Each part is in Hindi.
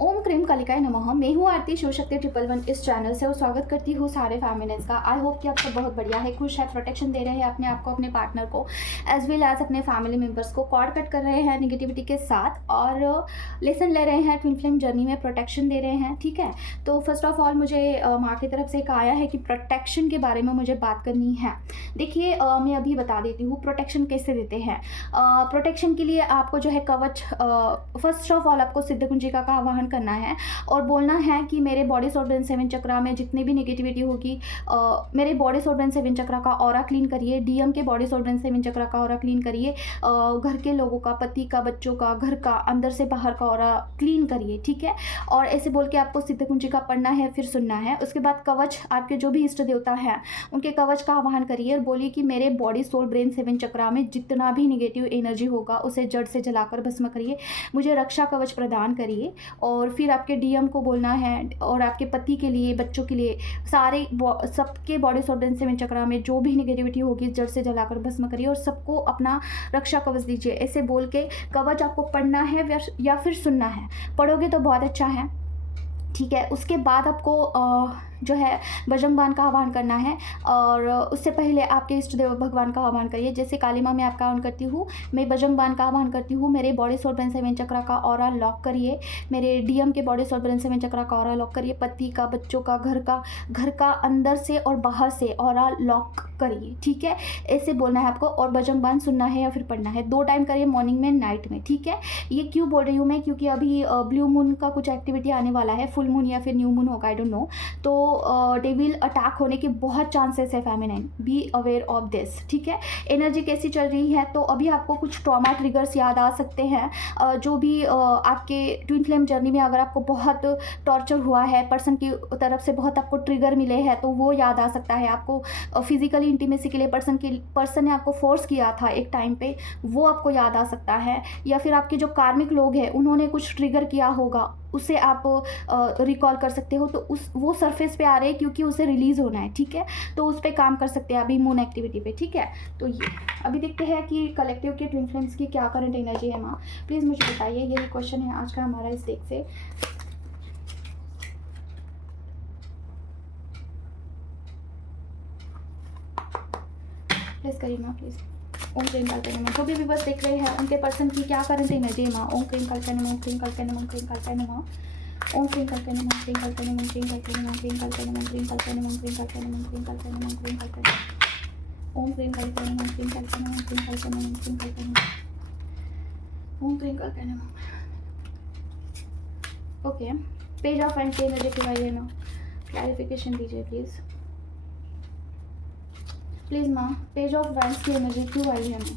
ओम क्रीम कालिकाय नमः। मैं हूँ आरती शिव शक्ति 111 इस चैनल से और स्वागत करती हूँ सारे फैमिलीज का। आई होप कि आप सब बहुत बढ़िया है, खुश है, प्रोटेक्शन दे रहे हैं अपने आप को, अपने पार्टनर को, एज वेल एज अपने फैमिली मेम्बर्स को, कॉर्ड कट कर रहे हैं नेगेटिविटी के साथ और लेसन ले रहे हैं, ट्विन फ्लेम जर्नी में प्रोटेक्शन दे रहे हैं। ठीक है, तो फर्स्ट ऑफ ऑल मुझे माँ की तरफ से एक आया है कि प्रोटेक्शन के बारे में मुझे बात करनी है। देखिए मैं अभी बता देती हूँ प्रोटेक्शन कैसे देते हैं। प्रोटेक्शन के लिए आपको जो है कवच, फर्स्ट ऑफ ऑल आपको सिद्ध कुंजिका का आवाहन करना है और बोलना है कि मेरे बॉडी सोल ब्रेन 7 चक्रा में जितनी भी नेगेटिविटी होगी, मेरे बॉडी सोल ब्रेन 7 चक्रा का ऑरा क्लीन करिए, डीएम के बॉडी सोल ब्रेन 7 चक्रा का ऑरा क्लीन करिए, घर के लोगों का, पति का, बच्चों का, घर का, अंदर से बाहर का ऑरा क्लीन करिए। ठीक है, और ऐसे बोल के आपको सिद्ध कुंजिका पढ़ना है, फिर सुनना है। उसके बाद कवच, आपके जो भी इष्ट देवता हैं उनके कवच का आवाहन करिए और बोलिए कि मेरे बॉडी सोल ब्रेन 7 चक्रा में जितना भी नेगेटिव एनर्जी होगा उसे जड़ से जलाकर भस्म करिए, मुझे रक्षा कवच प्रदान करिए। और फिर आपके डीएम को बोलना है और आपके पति के लिए, बच्चों के लिए, सारे सबके बॉडी सोल ब्रेन 7 चक्रा में जो भी नेगेटिविटी होगी जड़ से जलाकर भस्म करिए और सबको अपना रक्षा कवच दीजिए। ऐसे बोल के कवच आपको पढ़ना है या फिर सुनना है। पढ़ोगे तो बहुत अच्छा है। ठीक है, उसके बाद आपको जो है बजरंग बाण का आह्वान करना है और उससे पहले आपके इष्ट देव भगवान का आह्वान करिए। जैसे काली माँ मैं आपका आह्वान करती हूँ, मैं बजरंग बाण का आह्वान करती हूँ, मेरे बॉडी सोल ब्रेन 7 चक्रा का ऑरा लॉक करिए, मेरे डीएम के बॉडी सोल ब्रेन 7 चक्रा का ऑरा लॉक करिए, पति का, बच्चों का, घर का अंदर से और बाहर से ऑरा लॉक करिए। ठीक है, ऐसे बोलना है आपको और बजरंग बाण सुनना है या फिर पढ़ना है। 2 टाइम करिए, मॉर्निंग में, नाइट में। ठीक है, ये क्यों बोल रही हूँ मैं, क्योंकि अभी ब्लू मून का कुछ एक्टिविटी आने वाला है, फुल मून या फिर न्यू मून होगा, आई डोंट नो। तो डेविल अटैक होने के बहुत चांसेस है feminine, be aware of this. ठीक है, एनर्जी कैसी चल रही है, तो अभी आपको कुछ ट्रॉमा ट्रिगर्स याद आ सकते हैं। जो भी आपके ट्विन फ्लेम जर्नी में अगर आपको बहुत टॉर्चर हुआ है, पर्सन की तरफ से बहुत आपको ट्रिगर मिले हैं, तो वो याद आ सकता है आपको। फिजिकली इंटीमेसी के लिए पर्सन ने आपको फोर्स किया था एक टाइम पे, वो आपको याद आ सकता है। या फिर आपके जो कार्मिक लोग हैं उन्होंने कुछ ट्रिगर किया होगा, उसे आप रिकॉल कर सकते हो। तो वो सरफेस पे आ रहे हैं क्योंकि उसे रिलीज़ होना है। ठीक है, तो उस पर काम कर सकते हैं अभी मून एक्टिविटी पे। ठीक है, तो ये अभी देखते हैं कि कलेक्टिव के ट्विन फ्लेम्स की क्या करंट एनर्जी है। माँ प्लीज़ मुझे बताइए, यही क्वेश्चन है आज का हमारा इस डेक से। प्लीज़ करिए माँ, प्लीज़। ओम क्रीम कालिकाय नमः। जो भी बस देख रहे हैं उनके पर्सन की क्या करंट एनर्जी है माँ। ओम क्रीम कालिकाय नमः, ओम क्रीम कालिकाय नमः, ओम क्रीम कालिकाय नमः, ओम क्रीम कालिकाय नमः, ओम क्रीम कालिकाय नमः, ओम क्रीम कालिकाय नमः, ओम क्रीम कालिकाय नमः, ओम क्रीम कालिकाय नमः, ओम क्रीम कालिकाय नमः, ओम क्रीम कालिकाय नमः, ओम क्रीम कालिकाय नमः, ओम क्रीम कालिकाय नमः, ओम क्रीम कालिकाय नमः, ओम क्रीम कालिकाय नमः, ओम क्रीम कालिकाय नमः, ओम क्रीम कालिकाय नमः। ओके, पेज ऑफ एंड की एनर्जी के बारे में क्लैरिफिकेशन दीजिए प्लीज़। प्लीज़ माँ, पेज ऑफ वैंड्स की एनर्जी क्यों आई है माँ।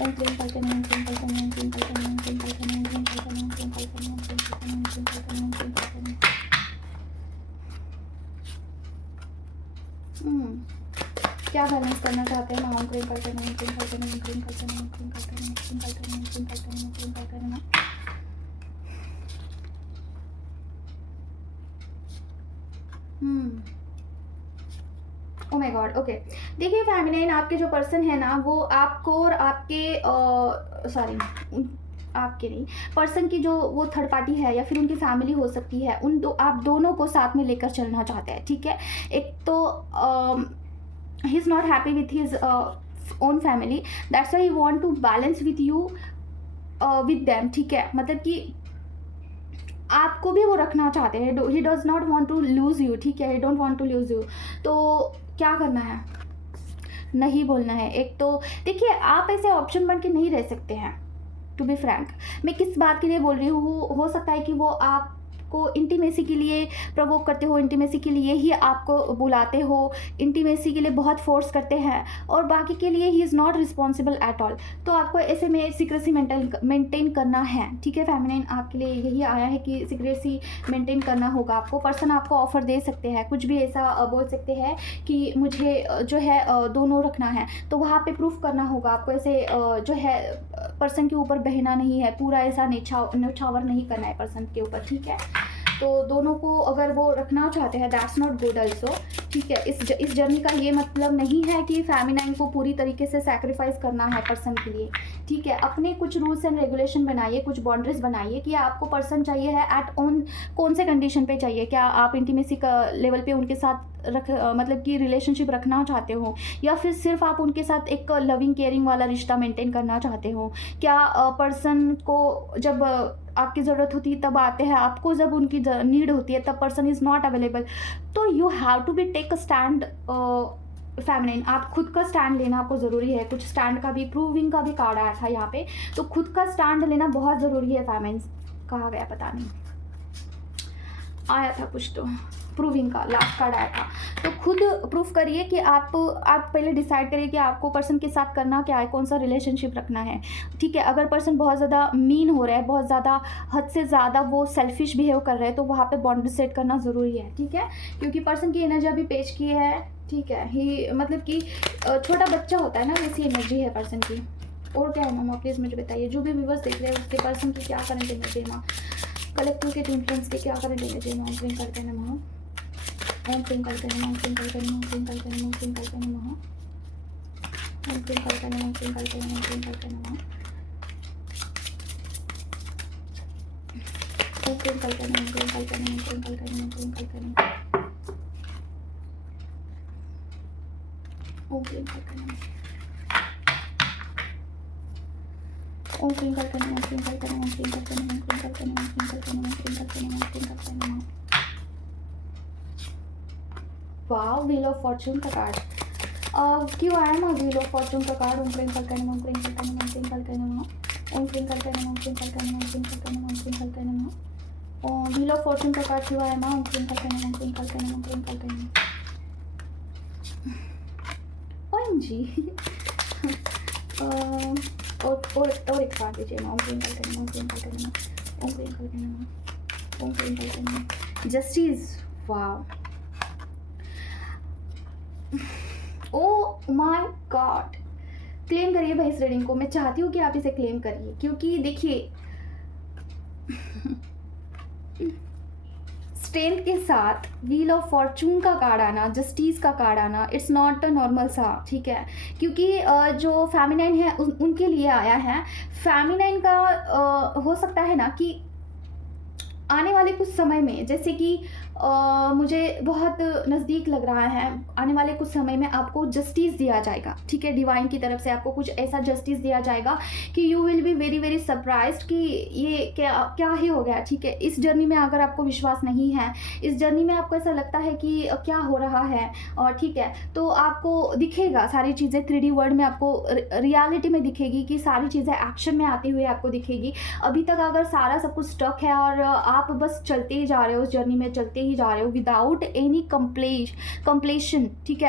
ओम क्लीम कालिकाय नमः, ओम क्लीम कालिकाय नमः, ओम क्लीम कालिकाय नमः, ओम क्लीम कालिकाय नमः, ओम क्लीम कालिकाय नमः, ओम क्लीम कालिकाय नमः, ओम क्लीम कालिकाय नमः, ओम क्लीम कालिकाय नमः, ओम क्लीम कालिकाय नमः। क्या बैलेंस करना चाहते हैं माँ। ओम क्लीम कालिकाय नमः, ओम क्लीम कालिकाय नमः, ओम क्लीम कालिकाय नमः, ओम क्लीम कालिकाय नमः, ओम क्लीम कालिकाय नमः, ओम क्लीम कालिकाय नमः, ओम क्लीम कालिकाय नमः। Oh my God. ओके, देखिए फेमिनाइन, आपके जो पर्सन है ना वो आपको और आपके आपके नहीं, पर्सन की जो वो थर्ड पार्टी है या फिर उनकी फैमिली हो सकती है, आप दोनों को साथ में लेकर चलना चाहते हैं। ठीक है, एक तो he is not happy with his own family, that's why he want to balance with you with them. ठीक है, मतलब कि आपको भी वो रखना चाहते हैं। He does not want to lose you. ठीक है, he don't want to lose you. तो क्या करना है, नहीं बोलना है। एक तो देखिए, आप ऐसे ऑप्शन बन के नहीं रह सकते हैं। टू बी फ्रैंक, मैं किस बात के लिए बोल रही हूँ, हो सकता है कि वो आपको इंटीमेसी के लिए प्रवोक करते हो, इंटीमेसी के लिए ही आपको बुलाते हो, इंटीमेसी के लिए बहुत फोर्स करते हैं और बाकी के लिए ही is not responsible at all. तो आपको ऐसे में सीक्रेसी मेंटेन करना है। ठीक है फेमिनाइन, आपके लिए यही आया है कि सीक्रेसी मेंटेन करना होगा आपको। पर्सन आपको ऑफर दे सकते हैं, कुछ भी ऐसा बोल सकते हैं कि मुझे जो है दोनों रखना है, तो वहाँ पे प्रूफ करना होगा आपको। ऐसे जो है पर्सन के ऊपर बहना नहीं है, पूरा ऐसा न्यौछावर नहीं करना है पर्सन के ऊपर। ठीक है, तो दोनों को अगर वो रखना चाहते हैं, दैट्स नॉट गुड ऑल्सो। ठीक है, इस जर्नी का ये मतलब नहीं है कि फेमिनाइन को पूरी तरीके से सैक्रिफाइस करना है पर्सन के लिए। ठीक है। अपने कुछ रूल्स एंड रेगुलेशन बनाइए, कुछ बाउंड्रीज बनाइए कि आपको पर्सन चाहिए है एट ऑन कौन से कंडीशन पे चाहिए। क्या आप इंटीमेसी का लेवल पे उनके साथ मतलब कि रिलेशनशिप रखना चाहते हो, या फिर सिर्फ आप उनके साथ एक लविंग केयरिंग वाला रिश्ता मेंटेन करना चाहते हो। क्या पर्सन को जब आपकी ज़रूरत होती है तब आते हैं, आपको जब उनकी नीड होती है तब पर्सन इज़ नॉट अवेलेबल। तो you have to be take a stand feminine. आप खुद का स्टैंड लेना आपको ज़रूरी है। कुछ स्टैंड का भी, प्रूविंग का भी कार्ड आया था यहाँ पे, तो खुद का स्टैंड लेना बहुत ज़रूरी है फेमिनिन। कहा गया पता नहीं, आया था कुछ तो प्रूविंग का लास्ट कार्ड आया था। तो खुद प्रूफ करिए कि आप पहले डिसाइड करिए कि आपको पर्सन के साथ करना क्या है, कौन सा रिलेशनशिप रखना है। ठीक है, अगर पर्सन बहुत ज़्यादा मीन हो रहा है, बहुत ज़्यादा हद से ज़्यादा वो सेल्फिश बिहेव कर रहे हैं, तो वहाँ पे बाउंड्री सेट करना ज़रूरी है। ठीक है, क्योंकि पर्सन की एनर्जी अभी पेश की है। ठीक है, ही मतलब कि छोटा बच्चा होता है ना, वैसी एनर्जी है पर्सन की। और क्या है मामा, प्लीज़ मुझे बताइए। जो भी व्यूअर्स देख रहे हैं उसके पर्सन की क्या करंट एनर्जी है माँ, कलेक्टिव के इन्फ्लुएंस के क्या करंट एनर्जी है माँ, ड्रिंक करते हैं माँ। ओम ट्विंकल करने ओम ट्विंकल करने ओम ट्विंकल करने ओम ट्विंकल करने ओम ट्विंकल करने ओम ट्विंकल करने ओम ट्विंकल करने ओम ट्विंकल करने ओम ट्विंकल करने ओम ट्विंकल करने ओम ट्विंकल करने ओम ट्विंकल करने ओम ट्विंकल करने ओम ट्विंकल करने ओम ट्विंकल करने ओम ट्विंकल करने ओम ट्विंकल करने ओम ट्विंकल करने ओम ट्विंकल करने। वाह, व्हील ऑफ फॉर्चून का कार्ड क्यों आया ना, व्हील ऑफ फॉर्चून का कार्ड। ओम ट्विंकल करने ओम ट्विंकल करने ओम ट्विंकल करने ओम ट्विंकल करने ओम ट्विंकल करने ओम ट्विंकल करने ओम ट्विंकल करने ओम। व्हील ऑफ फॉर्चून का कार्ड क्यों आया ना, ओम ट्विंकल करने ओम ट्विंकल करने ओम ट्विंकल करने। ओएमजी और एक कार्ड दीजिए ना, ओम ट्विंकल करने ओम ट्विंकल करने ओम ट्विंकल करने ओम ट्विंकल करने। जस्टिस, वाह, ओह माय गॉड। क्लेम करिए भाई इस रीडिंग को, मैं चाहती हूँ कि आप इसे क्लेम करिए, क्योंकि देखिए स्ट्रेंथ के साथ व्हील ऑफ फॉर्चून का कार्ड आना, जस्टिस का कार्ड आना, इट्स नॉट अ नॉर्मल सा। ठीक है, क्योंकि जो फेमिनाइन है उनके लिए आया है। फेमिनाइन का हो सकता है ना कि आने वाले कुछ समय में, जैसे कि मुझे बहुत नज़दीक लग रहा है, आने वाले कुछ समय में आपको जस्टिस दिया जाएगा। ठीक है, डिवाइन की तरफ से आपको कुछ ऐसा जस्टिस दिया जाएगा कि you will be very very surprised कि ये क्या ही हो गया। ठीक है, इस जर्नी में अगर आपको विश्वास नहीं है, इस जर्नी में आपको ऐसा लगता है कि क्या हो रहा है, और ठीक है, तो आपको दिखेगा सारी चीज़ें 3D वर्ल्ड में, आपको रियलिटी में दिखेगी कि सारी चीज़ें एक्शन में आती हुई आपको दिखेगी। अभी तक अगर सारा सब कुछ स्टक है और आप बस चलते ही जा रहे हो, उस जर्नी में चलते ही जा रहे हो विदाउट एनी कंप्लेशन। ठीक है,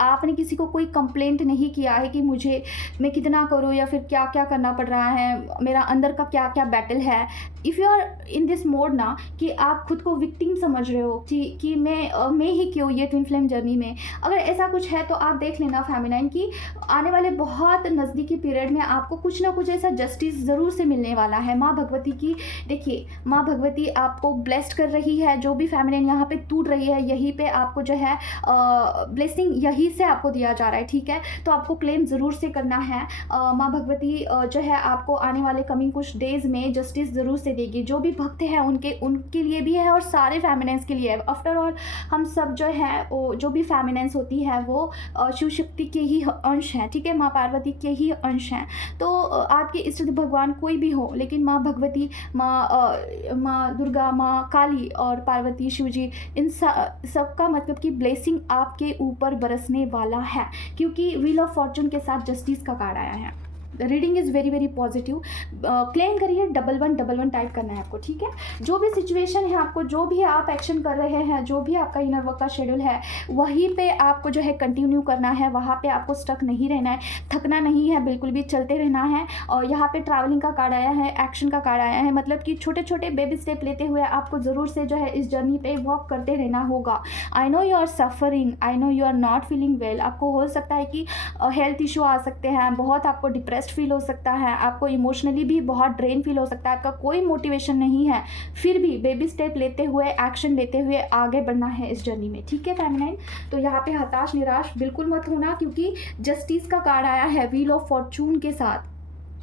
आपने किसी को कोई कंप्लेंट नहीं किया है कि मैं कितना करूँ, या फिर क्या क्या करना पड़ रहा है, मेरा अंदर का क्या क्या बैटल है। If you are in this mode ना, कि आप खुद को विक्टिम समझ रहे हो कि मैं ही क्यों ये ट्विन फ्लेम जर्नी में, अगर ऐसा कुछ है तो आप देख लेना फेमिनाइन की आने वाले बहुत नज़दीकी पीरियड में आपको कुछ ना कुछ ऐसा जस्टिस ज़रूर से मिलने वाला है। माँ भगवती की, देखिए माँ भगवती आपको ब्लेस्ड कर रही है। जो भी फेमिनिन यहाँ पे टूट रही है, यहीं पे आपको जो है ब्लेसिंग यहीं से आपको दिया जा रहा है। ठीक है, तो आपको क्लेम ज़रूर से करना है। माँ भगवती जो है आपको आने वाले कमिंग कुछ डेज़ में जस्टिस ज़रूर से देगी। जो भी भक्त हैं उनके लिए भी है और सारे फेमिनिन्स के लिए है। आफ्टर ऑल हम सब जो है वो, जो भी फेमिनिन्स होती है वो शिव शक्ति के ही अंश हैं। ठीक है, माँ पार्वती के ही अंश हैं। तो आपके इष्ट भगवान कोई भी हो, लेकिन माँ भगवती, माँ दुर्गा, माँ काली और पार्वती, शिवजी, इन सबका मतलब कि ब्लेसिंग आपके ऊपर बरसने वाला है, क्योंकि व्हील ऑफ फॉर्चून के साथ जस्टिस का कार्ड आया है। Reading is very very positive. Claim करिए, 1111 टाइप करना है आपको। ठीक है, जो भी सिचुएशन है आपको, जो भी आप एक्शन कर रहे हैं, जो भी आपका इनर वर्क का शेड्यूल है, वहीं पे आपको जो है कंटिन्यू करना है। वहाँ पे आपको स्टक नहीं रहना है, थकना नहीं है, बिल्कुल भी चलते रहना है। और यहाँ पे ट्रैवलिंग का कार्ड आया है, एक्शन का कार्ड आया है, मतलब कि छोटे छोटे बेबी स्टेप लेते हुए आपको ज़रूर से जो है इस जर्नी पे वॉक करते रहना होगा। I know you are suffering, I know you are not feeling well. आपको हो सकता है कि हेल्थ इशू आ सकते हैं, बहुत आपको डिप्रेस फील हो सकता है, आपको इमोशनली भी बहुत ड्रेन फील हो सकता है, आपका कोई मोटिवेशन नहीं है, फिर भी बेबी स्टेप लेते हुए, एक्शन लेते हुए आगे बढ़ना है इस जर्नी में। ठीक है फेमिनाइन, तो यहाँ पे हताश निराश बिल्कुल मत होना, क्योंकि जस्टिस का कार्ड आया है व्हील ऑफ फॉर्चून के साथ।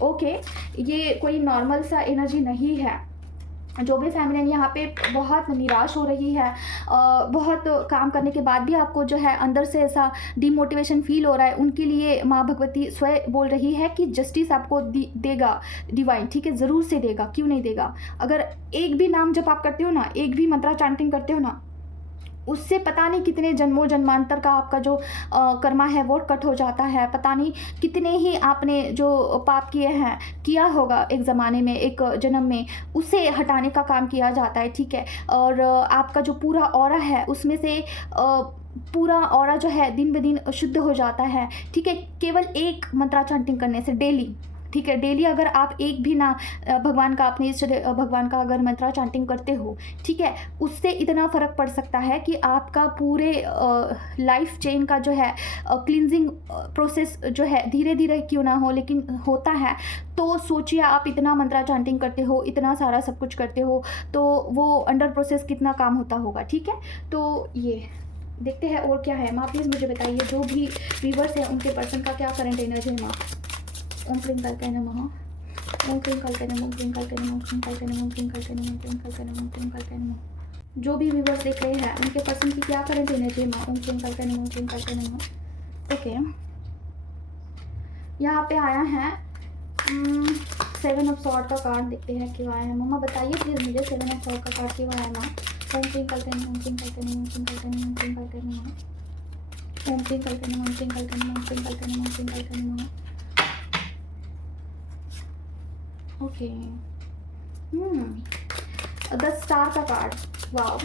ओके, ये कोई नॉर्मल सा एनर्जी नहीं है। जो भी फैमिली यहाँ पे बहुत निराश हो रही है, बहुत काम करने के बाद भी आपको जो है अंदर से ऐसा डिमोटिवेशन फील हो रहा है, उनके लिए माँ भगवती स्वयं बोल रही है कि जस्टिस आपको देगा डिवाइन, ठीक है, ज़रूर से देगा, क्यों नहीं देगा। अगर एक भी नाम जब आप करते हो ना, एक भी मंत्रा चैंटिंग करते हो ना, उससे पता नहीं कितने जन्मों जन्मांतर का आपका जो कर्मा है वो कट हो जाता है। पता नहीं कितने ही आपने जो पाप किए हैं, किया होगा एक ज़माने में, एक जन्म में, उसे हटाने का काम किया जाता है, ठीक है। और आपका जो पूरा ऑरा है उसमें से पूरा ऑरा जो है दिन ब दिन शुद्ध हो जाता है, ठीक है, केवल एक मंत्रा चैंटिंग करने से डेली, ठीक है। डेली अगर आप एक भी ना भगवान का, अपने इष्ट भगवान का अगर मंत्रा चैंटिंग करते हो, ठीक है, उससे इतना फ़र्क पड़ सकता है कि आपका पूरे लाइफ चेन का जो है क्लिनजिंग प्रोसेस जो है धीरे धीरे क्यों ना हो लेकिन होता है। तो सोचिए, आप इतना मंत्रा चैंटिंग करते हो, इतना सारा सब कुछ करते हो, तो वो अंडर प्रोसेस कितना काम होता होगा, ठीक है। तो ये देखते हैं और क्या है। माँ प्लीज़ मुझे बताइए, जो भी व्यूवर्स हैं उनके पर्सन का क्या करंट एनर्जी है। माँ ओम क्लीं कल्पे नमः, ओम क्लीं कल्पे नमः, ओम क्लीं कल्पे नमः, ओम क्लीं कल्पे नमः, ओम क्लीं कल्पे नमः, ओम क्लीं कल्पे नमः, ओम क्लीं कल्पे नमः। जो भी व्यूवर्स देख रहे हैं उनके पर्सन की क्या करंट एनर्जी है। माँ ओम क्लीं कल्पे नमः, ओम क्लीं कल्पे नमः। ओके, यहाँ पे आया है 7 ऑफ सॉर्ड का कार्ड। देखते हैं क्यों आया है। मम्मा बताइए प्लीज़ मुझे 7 ऑफ सॉर्ड का कार्ड क्यों आया है। माँ ओम क्लीं कल्पे नमः, ओम क्लीं कल्पे नमः, ओम क्लीं कल्पे नमः, ओम क्लीं कल्पे नमः, ओम क्लीं कल्पे नमः, ओम क्लीं कल्पे नमः, ओम क्लीं कल्पे नमः, ओम क्लीं कल्पे नमः। ओके, द स्टार का कार्ड। वाओ,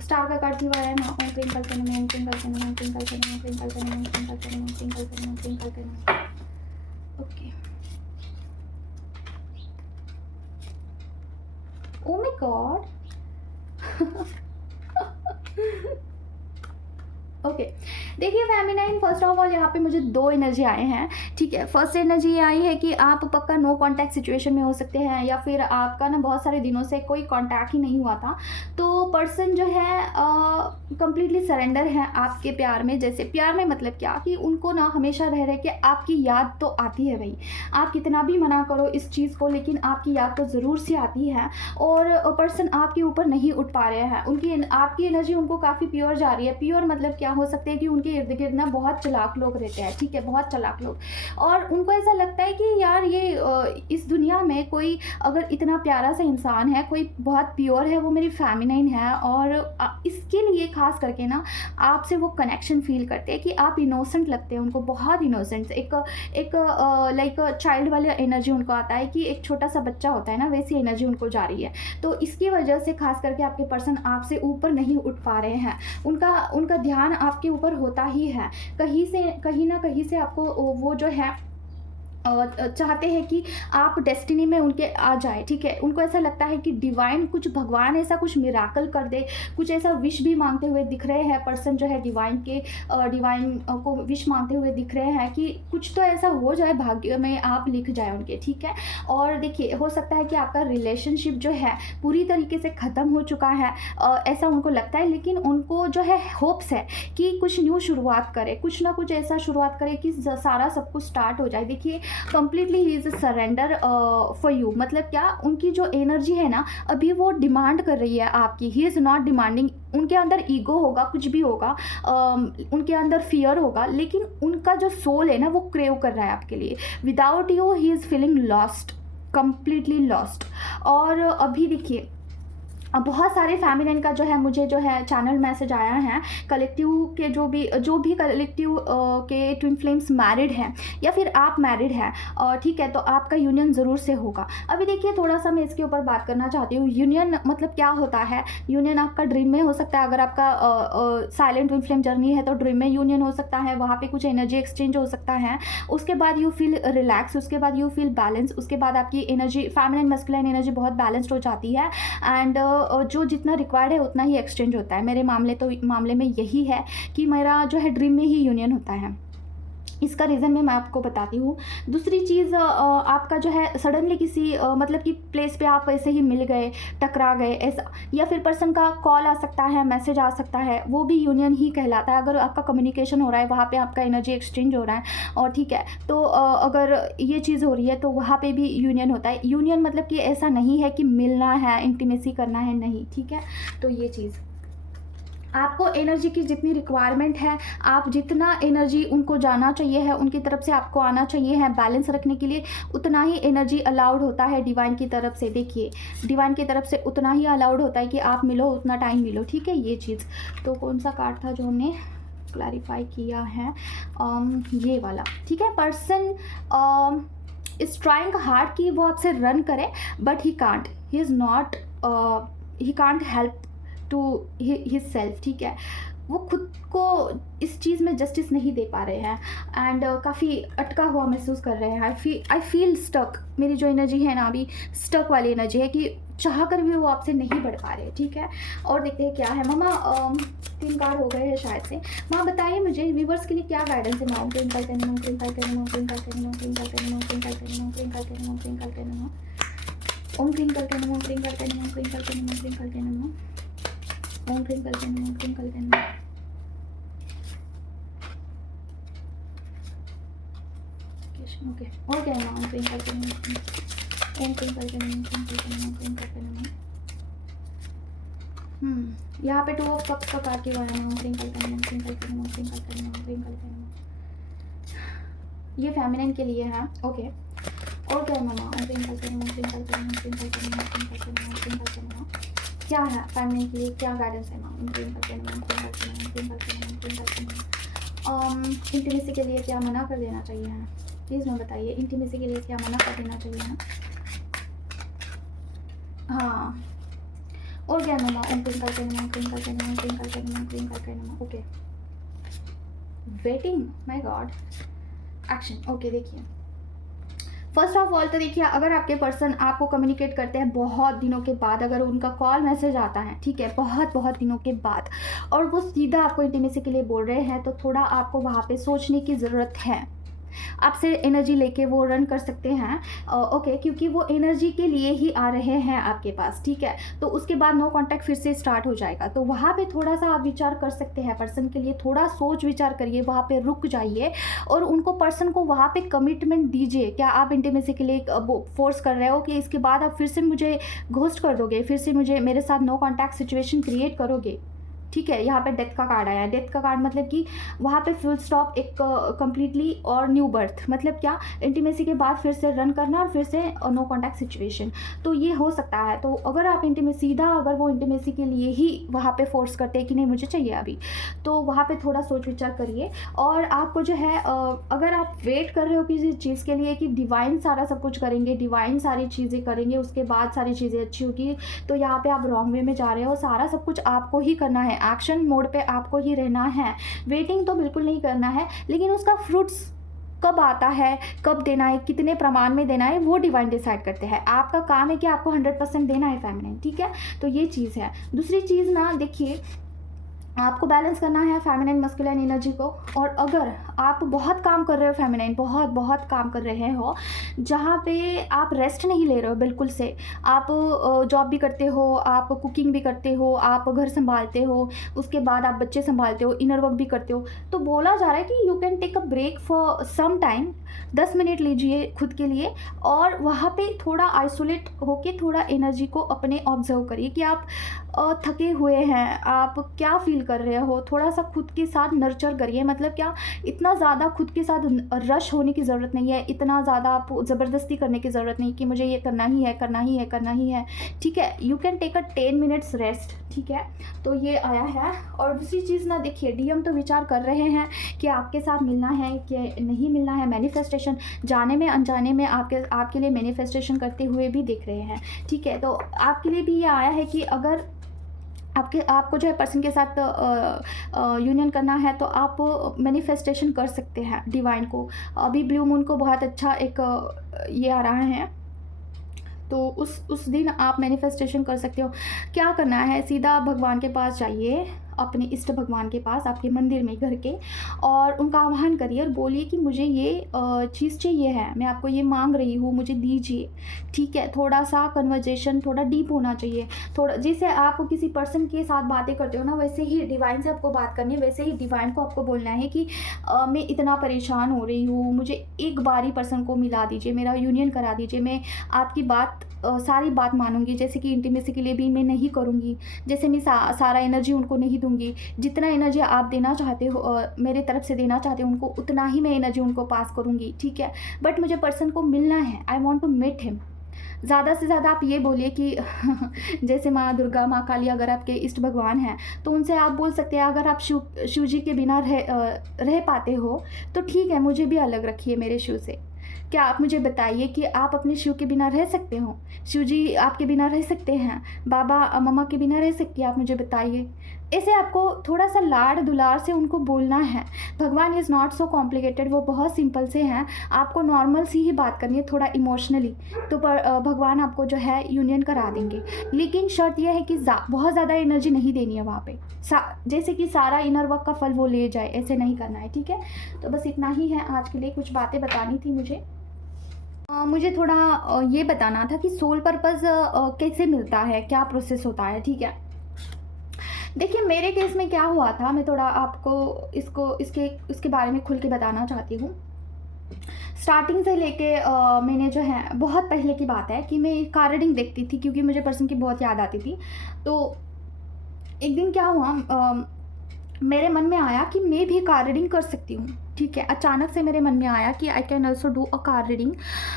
स्टार का कार्ड क्यों आया है। माँ ओम क्लीं कल्पे नमः, ओम क्लीं कल्पे नमः, ओम क्लीं कल्पे नमः, ओम क्लीं कल्पे नमः, ओम क्लीं कल्पे नमः, ओम क्लीं कल्पे नमः, ओम क्लीं कल्पे नमः। Okay, oh my God. Okay, देखिए फेमिनाइन, फर्स्ट ऑफ ऑल यहाँ पे मुझे 2 एनर्जी आए हैं, ठीक है। फर्स्ट एनर्जी ये आई है कि आप पक्का नो कांटेक्ट सिचुएशन में हो सकते हैं, या फिर आपका ना बहुत सारे दिनों से कोई कांटेक्ट ही नहीं हुआ था। तो पर्सन जो है कंप्लीटली सरेंडर है आपके प्यार में। जैसे प्यार में मतलब क्या कि उनको ना हमेशा रह रहे कि आपकी याद तो आती है भाई, आप कितना भी मना करो इस चीज़ को, लेकिन आपकी याद तो ज़रूर से आती है। और पर्सन आपके ऊपर नहीं उठ पा रहे हैं, उनकी आपकी एनर्जी उनको काफ़ी प्योर जा रही है। प्योर मतलब क्या हो सकते हैं कि उनके इर्द गिर्द ना बहुत चालाक लोग रहते हैं, ठीक है, बहुत चालाक लोग। और उनको ऐसा लगता है कि यार ये इस दुनिया में कोई अगर इतना प्यारा सा इंसान है, कोई बहुत प्योर है, वो मेरी फेमिनाइन है। और इसके लिए खास करके ना आपसे वो कनेक्शन फील करते हैं कि आप इनोसेंट लगते हैं उनको, बहुत इनोसेंट। एक लाइक चाइल्ड वाला एनर्जी उनको आता है कि एक छोटा सा बच्चा होता है ना, वैसी एनर्जी उनको जा रही है। तो इसकी वजह से खास करके आपके पर्सन आपसे ऊपर नहीं उठ पा रहे हैं। उनका ध्यान आपके ऊपर होता ही है, कहीं ना कहीं से आपको वो जो है चाहते हैं कि आप डेस्टिनी में उनके आ जाए, ठीक है। उनको ऐसा लगता है कि डिवाइन, कुछ भगवान ऐसा कुछ मिराकल कर दे, कुछ ऐसा विश भी मांगते हुए दिख रहे हैं। पर्सन जो है डिवाइन को विश मांगते हुए दिख रहे हैं कि कुछ तो ऐसा हो जाए, भाग्य में आप लिख जाए उनके, ठीक है। और देखिए, हो सकता है कि आपका रिलेशनशिप जो है पूरी तरीके से ख़त्म हो चुका है, ऐसा उनको लगता है। लेकिन उनको जो है होप्स है कि कुछ न्यू शुरुआत करे, कुछ ना कुछ ऐसा शुरुआत करे कि सारा सब कुछ स्टार्ट हो जाए। देखिए, completely he is surrender for you. मतलब क्या, उनकी जो एनर्जी है ना, अभी वो डिमांड कर रही है आपकी। ही इज़ नॉट डिमांडिंग। उनके अंदर ईगो होगा, कुछ भी होगा, उनके अंदर फियर होगा, लेकिन उनका जो सोल है ना वो क्रेव कर रहा है आपके लिए। Without you he is feeling lost, completely lost. और अभी देखिए, अब बहुत सारे फेमिनिन का जो है मुझे जो है चैनल मैसेज आया है। कलेक्टिव के जो भी कलेक्टिव के ट्विन फ्लेम्स मैरिड हैं या फिर आप मैरिड हैं, ठीक है, तो आपका यूनियन ज़रूर से होगा। अभी देखिए, थोड़ा सा मैं इसके ऊपर बात करना चाहती हूँ। यूनियन मतलब क्या होता है। यूनियन आपका ड्रीम में हो सकता है। अगर आपका साइलेंट ट्विन फ्लेम जर्नी है तो ड्रीम में यूनियन हो सकता है, वहाँ पर कुछ एनर्जी एक्सचेंज हो सकता है। उसके बाद यू फील रिलैक्स, उसके बाद यू फील बैलेंस, उसके बाद आपकी एनर्जी, फेमिनिन मस्कुलिन एनर्जी बहुत बैलेंस्ड हो जाती है। एंड जो जितना रिक्वायर्ड है उतना ही एक्सचेंज होता है। मेरे मामले में यही है कि मेरा जो है ड्रीम में ही यूनियन होता है। इसका रीज़न मैं आपको बताती हूँ। दूसरी चीज़ आपका जो है सडनली किसी मतलब कि प्लेस पे आप ऐसे ही मिल गए, टकरा गए ऐसा, या फिर पर्सन का कॉल आ सकता है, मैसेज आ सकता है, वो भी यूनियन ही कहलाता है। अगर आपका कम्युनिकेशन हो रहा है, वहाँ पे आपका एनर्जी एक्सचेंज हो रहा है और ठीक है, तो अगर ये चीज़ हो रही है तो वहाँ पे भी यूनियन होता है। यूनियन मतलब कि ऐसा नहीं है कि मिलना है, इंटीमेसी करना है, नहीं, ठीक है। तो ये चीज़ आपको एनर्जी की जितनी रिक्वायरमेंट है, आप जितना एनर्जी उनको जाना चाहिए है, उनकी तरफ से आपको आना चाहिए है बैलेंस रखने के लिए, उतना ही एनर्जी अलाउड होता है डिवाइन की तरफ से। देखिए, डिवाइन की तरफ से उतना ही अलाउड होता है कि आप मिलो, उतना टाइम मिलो, ठीक है, ये चीज़। तो कौन सा कार्ड था जो हमने क्लैरिफाई किया है? ये वाला, ठीक है। पर्सन इज ट्राइंग हार्ड कि वो आपसे रन करे, but he can't, he is not, he can't help to his self, ठीक है। वो खुद को इस चीज़ में जस्टिस नहीं दे पा रहे हैं एंड काफ़ी अटका हुआ महसूस कर रहे हैं। आई फील स्टक, मेरी जो एनर्जी है ना अभी स्टक वाली एनर्जी है कि चाह कर भी वो आपसे नहीं बढ़ पा रहे, ठीक है। और देखते हैं क्या है। मामा 3 कार्ड हो गए हैं शायद से। माँ बताइए मुझे व्यूवर्स के लिए क्या गाइडेंस है। माँ क्रिंकल करने, माँ क्रिंकल करने, माँ क्रिंकल करने, माँ क्रिंकल करने, माँ क्रिंकल करने, माँ क्रिंकल करने, माँ क्रिंकल करने, माँ ओम क्रिंकल करने, माँ क्रिंकल करने, माँ क्रिंकल करने, माँ क्रिंकल करने, माँ ओम क्रिंकल करने, ओम क्रिंकल करने। ओके, और क्या है माँ? ओम क्रिंकल करने, ओम क्रिंकल करने, ओम क्रिंकल करने, ओम क्रिंकल करने। यहाँ पे 2 ऑफ कप्स का कार्ड के बारे में। ओम क्रिंकल करने, ओम क्रिंकल करने, ओम क्रिंकल करने, ओम क्रिंकल करने। ये फेमिनिन के लिए है, ओके। और क्या है मामा? ओम क्रिंकल करने, ओम क्रिंकल करने, ओम क्रिंकल करने, ओम क्रिंकल करने, ओम क्रिंकल करने। क्या है फेमिनिन के लिए, क्या गाइडेंस है माँ? ओम क्रिंकल करने, ओम क्रिंकल करने, ओम क्रिंकल करने, ओम क्रिंकल करने। इंटीमेसी के लिए क्या मना कर देना चाहिए है? प्लीज़ मैं बताइए, इंटीमेसी के लिए क्या मना कर देना चाहिए है? हाँ, और क्या मामा? ओम क्रिंकल करने, ओम क्रिंकल करने, ओम क्रिंकल करने, ओम क्रिंकल करने, okay. Waiting, my God, action, okay. देखिए, फर्स्ट ऑफ ऑल तो देखिए, अगर आपके पर्सन आपको कम्युनिकेट करते हैं बहुत दिनों के बाद, अगर उनका कॉल मैसेज आता है, ठीक है, बहुत बहुत दिनों के बाद, और वो सीधा आपको इंटीमेसी के लिए बोल रहे हैं, तो थोड़ा आपको वहाँ पे सोचने की ज़रूरत है। आपसे एनर्जी लेके वो रन कर सकते हैं, ओके, क्योंकि वो एनर्जी के लिए ही आ रहे हैं आपके पास, ठीक है। तो उसके बाद नो कांटेक्ट फिर से स्टार्ट हो जाएगा, तो वहाँ पे थोड़ा सा आप विचार कर सकते हैं। पर्सन के लिए थोड़ा सोच विचार करिए, वहाँ पे रुक जाइए और उनको, पर्सन को वहाँ पे कमिटमेंट दीजिए। क्या आप इंटीमेसी के लिए फोर्स कर रहे हो कि इसके बाद आप फिर से मुझे घोस्ट कर दोगे, फिर से मुझे मेरे साथ नो कांटेक्ट सिचुएशन क्रिएट करोगे, ठीक है। यहाँ पे डेथ का कार्ड आया है। डेथ का कार्ड मतलब कि वहाँ पे फुल स्टॉप, एक कम्प्लीटली और न्यू बर्थ, मतलब क्या, इंटीमेसी के बाद फिर से रन करना और फिर से नो कांटेक्ट सिचुएशन, तो ये हो सकता है। तो अगर आप सीधा अगर वो इंटीमेसी के लिए ही वहाँ पे फोर्स करते हैं कि नहीं मुझे चाहिए अभी, तो वहाँ पे थोड़ा सोच विचार करिए। और आपको जो है अगर आप वेट कर रहे हो किसी चीज़ के लिए कि डिवाइन सारा सब कुछ करेंगे, डिवाइन सारी चीज़ें करेंगे, उसके बाद सारी चीज़ें अच्छी होगी, तो यहाँ पे आप रॉन्ग वे में जा रहे हो। सारा सब कुछ आपको ही करना है, एक्शन मोड पे आपको ही रहना है। वेटिंग तो बिल्कुल नहीं करना है, लेकिन उसका फ्रूट्स कब आता है, कब देना है, कितने प्रमाण में देना है, वो डिवाइन डिसाइड करते हैं। आपका काम है कि आपको 100% देना है फेमिनिन, ठीक है। तो ये चीज़ है। दूसरी चीज़ ना, देखिए, आपको बैलेंस करना है फेमिनिन मस्कुलिन एनर्जी को। और अगर आप बहुत काम कर रहे हो फेमिनिन, बहुत बहुत काम कर रहे हो, जहाँ पे आप रेस्ट नहीं ले रहे हो बिल्कुल से, आप जॉब भी करते हो, आप कुकिंग भी करते हो, आप घर संभालते हो, उसके बाद आप बच्चे संभालते हो, इनर वर्क भी करते हो, तो बोला जा रहा है कि you can take a break for some time. 10 minute लीजिए खुद के लिए और वहाँ पे थोड़ा आइसोलेट होके थोड़ा एनर्जी को अपने ऑब्जर्व करिए कि आप थके हुए हैं, आप क्या फील कर रहे हो। थोड़ा सा खुद के साथ नर्चर करिए, मतलब क्या, इतना ज़्यादा खुद के साथ रश होने की ज़रूरत नहीं है, इतना ज़्यादा आप ज़बरदस्ती करने की ज़रूरत नहीं कि मुझे ये करना ही है, करना ही है, करना ही है, ठीक है। You can take a 10 minutes rest, ठीक है। तो ये आया है। और दूसरी चीज़ ना, देखिए, डीएम तो विचार कर रहे हैं कि आपके साथ मिलना है कि नहीं मिलना है। मैनिफेस्टेशन, जाने में अनजाने में आपके लिए मैनिफेस्टेशन करते हुए भी दिख रहे हैं, ठीक है। तो आपके लिए भी ये आया है कि अगर आपको जो है पर्सन के साथ यूनियन करना है, तो आप मैनिफेस्टेशन कर सकते हैं डिवाइन को। अभी ब्लू मून को बहुत अच्छा एक ये आ रहा है, तो उस दिन आप मैनिफेस्टेशन कर सकते हो। क्या करना है, सीधा भगवान के पास जाइए, अपने इष्ट भगवान के पास, आपके मंदिर में, घर के, और उनका आह्वान करिए और बोलिए कि मुझे ये चीज़ चाहिए है, मैं आपको ये मांग रही हूँ, मुझे दीजिए। ठीक है, थोड़ा सा कन्वर्जेशन थोड़ा डीप होना चाहिए। थोड़ा जैसे आप किसी पर्सन के साथ बातें करते हो ना, वैसे ही डिवाइन से आपको बात करनी है, वैसे ही डिवाइन को आपको बोलना है कि मैं इतना परेशान हो रही हूँ, मुझे एक बार ही पर्सन को मिला दीजिए, मेरा यूनियन करा दीजिए, मैं आपकी बात सारी बात मानूंगी। जैसे कि इंटीमेसी के लिए भी मैं नहीं करूँगी, जैसे मैं सारा एनर्जी उनको नहीं दूंगी, जितना एनर्जी आप देना चाहते हो, मेरे तरफ से देना चाहते हो उनको, उतना ही मैं एनर्जी उनको पास करूँगी। ठीक है, बट मुझे पर्सन को मिलना है, I want to meet him. ज़्यादा से ज़्यादा आप ये बोलिए कि जैसे माँ दुर्गा, माँ काली अगर आपके इष्ट भगवान हैं, तो उनसे आप बोल सकते हैं अगर आप शिव जी के बिना रह पाते हो तो ठीक है, मुझे भी अलग रखिए मेरे शिव से। क्या आप मुझे बताइए कि आप अपने शिव के बिना रह सकते हो? शिव जी आपके बिना रह सकते हैं? बाबा मम्मा के बिना रह सकती है? आप मुझे बताइए। ऐसे आपको थोड़ा सा लाड दुलार से उनको बोलना है। भगवान इज़ नॉट सो कॉम्प्लिकेटेड, वो बहुत सिंपल से हैं। आपको नॉर्मल सी ही बात करनी है, थोड़ा इमोशनली, तो भगवान आपको जो है यूनियन करा देंगे। लेकिन शर्त यह है कि बहुत ज़्यादा एनर्जी नहीं देनी है वहाँ पे, जैसे कि सारा इनर वर्क का फल वो ले जाए, ऐसे नहीं करना है। ठीक है, तो बस इतना ही है आज के लिए, कुछ बातें बतानी थी मुझे। मुझे थोड़ा ये बताना था कि सोल पर्पस कैसे मिलता है, क्या प्रोसेस होता है। ठीक है, देखिए मेरे केस में क्या हुआ था, मैं थोड़ा आपको इसके बारे में खुल के बताना चाहती हूँ। स्टार्टिंग से लेके मैंने जो है, बहुत पहले की बात है कि मैं कार रीडिंग देखती थी क्योंकि मुझे पर्सन की बहुत याद आती थी। तो एक दिन क्या हुआ, मेरे मन में आया कि मैं भी कार रीडिंग कर सकती हूँ। ठीक है, अचानक से मेरे मन में आया कि I can also do a car reading.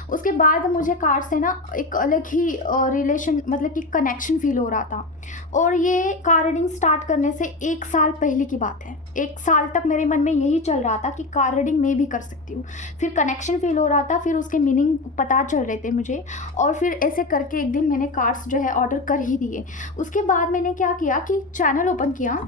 उसके बाद मुझे कार से ना एक अलग ही रिलेशन, मतलब कि कनेक्शन फील हो रहा था। और ये कार रीडिंग स्टार्ट करने से 1 साल पहले की बात है। 1 साल तक मेरे मन में यही चल रहा था कि कार रीडिंग मैं भी कर सकती हूँ। फिर कनेक्शन फील हो रहा था, फिर उसके मीनिंग पता चल रहे थे मुझे, और फिर ऐसे करके एक दिन मैंने कार्ड्स जो है ऑर्डर कर ही दिए। उसके बाद मैंने क्या किया कि चैनल ओपन किया।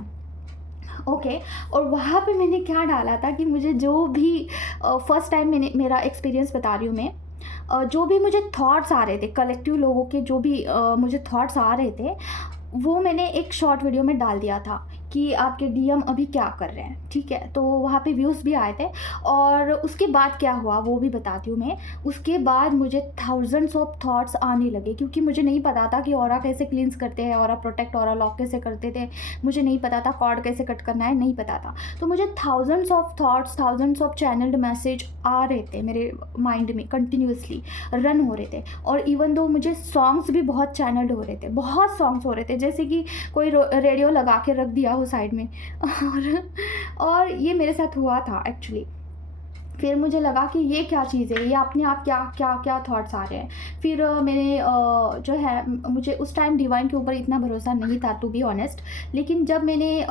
ओके, और वहाँ पे मैंने क्या डाला था कि मुझे जो भी फर्स्ट टाइम मेरा एक्सपीरियंस बता रही हूँ मैं, जो भी मुझे थॉट्स आ रहे थे, कलेक्टिव लोगों के जो भी मुझे थॉट्स आ रहे थे, वो मैंने एक शॉर्ट वीडियो में डाल दिया था कि आपके डीएम अभी क्या कर रहे हैं। ठीक है, तो वहाँ पे व्यूज़ भी आए थे। और उसके बाद क्या हुआ वो भी बताती हूँ मैं। उसके बाद मुझे थाउजेंड्स ऑफ थॉट्स आने लगे, क्योंकि मुझे नहीं पता था कि ऑरा कैसे क्लींस करते हैं, ऑरा प्रोटेक्ट, ऑरा लॉक कैसे करते थे, मुझे नहीं पता था, कॉर्ड कैसे कट करना है, नहीं पता था। तो मुझे thousands of thoughts, thousands of channelled message आ रहे थे मेरे माइंड में, कंटिन्यूसली रन हो रहे थे। और इवन दो मुझे सॉन्ग्स भी बहुत चैनल्ड हो रहे थे, बहुत सॉन्ग्स हो रहे थे, जैसे कि कोई रेडियो लगा के रख दिया हो साइड में। और ये मेरे साथ हुआ था एक्चुअली। फिर मुझे लगा कि ये क्या चीज़ है, ये अपने आप क्या क्या क्या थॉट्स आ रहे हैं। फिर मैंने जो है, मुझे उस टाइम डिवाइन के ऊपर इतना भरोसा नहीं था टू बी ऑनेस्ट। लेकिन जब मैंने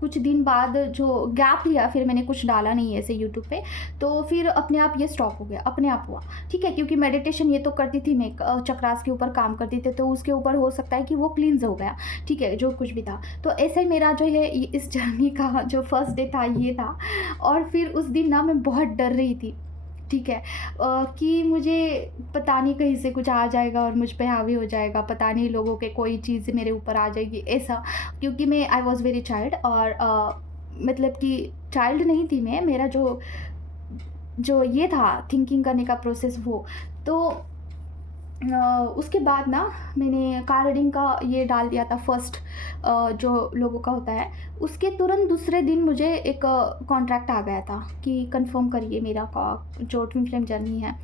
कुछ दिन बाद जो गैप लिया, फिर मैंने कुछ डाला नहीं ऐसे यूट्यूब पे, तो फिर अपने आप ये स्टॉप हो गया, अपने आप हुआ। ठीक है, क्योंकि मेडिटेशन ये तो करती थी मैं, चक्रास के ऊपर काम करती थी, तो उसके ऊपर हो सकता है कि वो क्लींस हो गया। ठीक है, जो कुछ भी था। तो ऐसे ही मेरा जो है इस जर्नी का जो फर्स्ट डे था ये था। और फिर उस दिन ना मैं बहुत डर रही थी। ठीक है, कि मुझे पता नहीं कहीं से कुछ आ जाएगा और मुझ पे हावी हो जाएगा, पता नहीं लोगों के कोई चीज़ मेरे ऊपर आ जाएगी ऐसा। क्योंकि मैं आई वॉज़ वेरी चाइल्ड, और मतलब कि चाइल्ड नहीं थी मैं, मेरा जो ये था थिंकिंग करने का प्रोसेस वो। तो उसके बाद ना मैंने कार रीडिंग का ये डाल दिया था फर्स्ट, जो लोगों का होता है। उसके तुरंत दूसरे दिन मुझे एक कॉन्ट्रैक्ट आ गया था कि कंफर्म करिए मेरा जो ट्विन फ्लेम जर्नी है।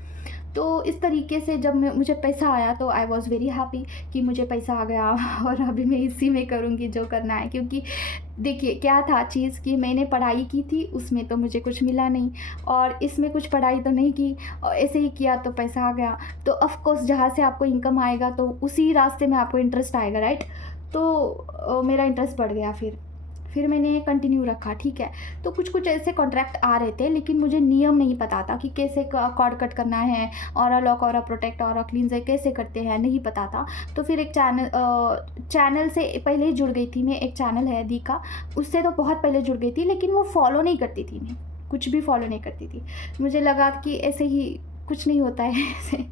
तो इस तरीके से जब मुझे पैसा आया तो आई वॉज़ वेरी हैप्पी कि मुझे पैसा आ गया और अभी मैं इसी में करूँगी जो करना है। क्योंकि देखिए क्या था चीज़ कि मैंने पढ़ाई की थी, उसमें तो मुझे कुछ मिला नहीं, और इसमें कुछ पढ़ाई तो नहीं की, और ऐसे ही किया तो पैसा आ गया। तो ऑफ कोर्स जहाँ से आपको इनकम आएगा तो उसी रास्ते में आपको इंटरेस्ट आएगा, राइट। तो मेरा इंटरेस्ट बढ़ गया, फिर मैंने कंटिन्यू रखा। ठीक है, तो कुछ ऐसे कॉन्ट्रैक्ट आ रहे थे, लेकिन मुझे नियम नहीं पता था कि कैसे कॉर्ड कट करना है, aura lock, aura protect, aura cleanser कैसे करते हैं, नहीं पता था। तो फिर एक चैनल से पहले ही जुड़ गई थी मैं। एक चैनल है दी का, उससे तो बहुत पहले जुड़ गई थी, लेकिन वो फॉलो नहीं करती थी, मैं कुछ भी फॉलो नहीं करती थी। मुझे लगा कि ऐसे ही कुछ नहीं होता है ऐसे।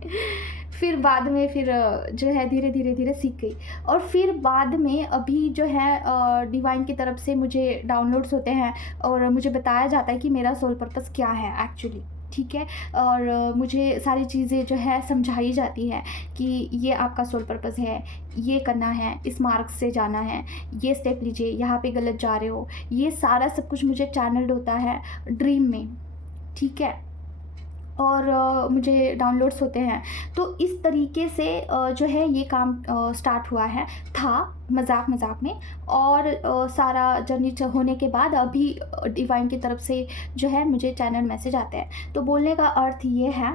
फिर बाद में फिर जो है धीरे सीख गई। और फिर बाद में अभी जो है डिवाइन की तरफ से मुझे डाउनलोड्स होते हैं और मुझे बताया जाता है कि मेरा सोल पर्पस क्या है एक्चुअली, ठीक है। और मुझे सारी चीज़ें जो है समझाई जाती है कि ये आपका सोल पर्पस है, ये करना है, इस मार्ग से जाना है, ये स्टेप लीजिए, यहाँ पे गलत जा रहे हो। ये सारा सब कुछ मुझे चैनल्ड होता है ड्रीम में, ठीक है। और मुझे डाउनलोड्स होते हैं। तो इस तरीके से जो है ये काम स्टार्ट हुआ है, था मज़ाक में। और सारा जर्नी होने के बाद अभी डिवाइन की तरफ से जो है मुझे चैनल मैसेज आते हैं। तो बोलने का अर्थ ये है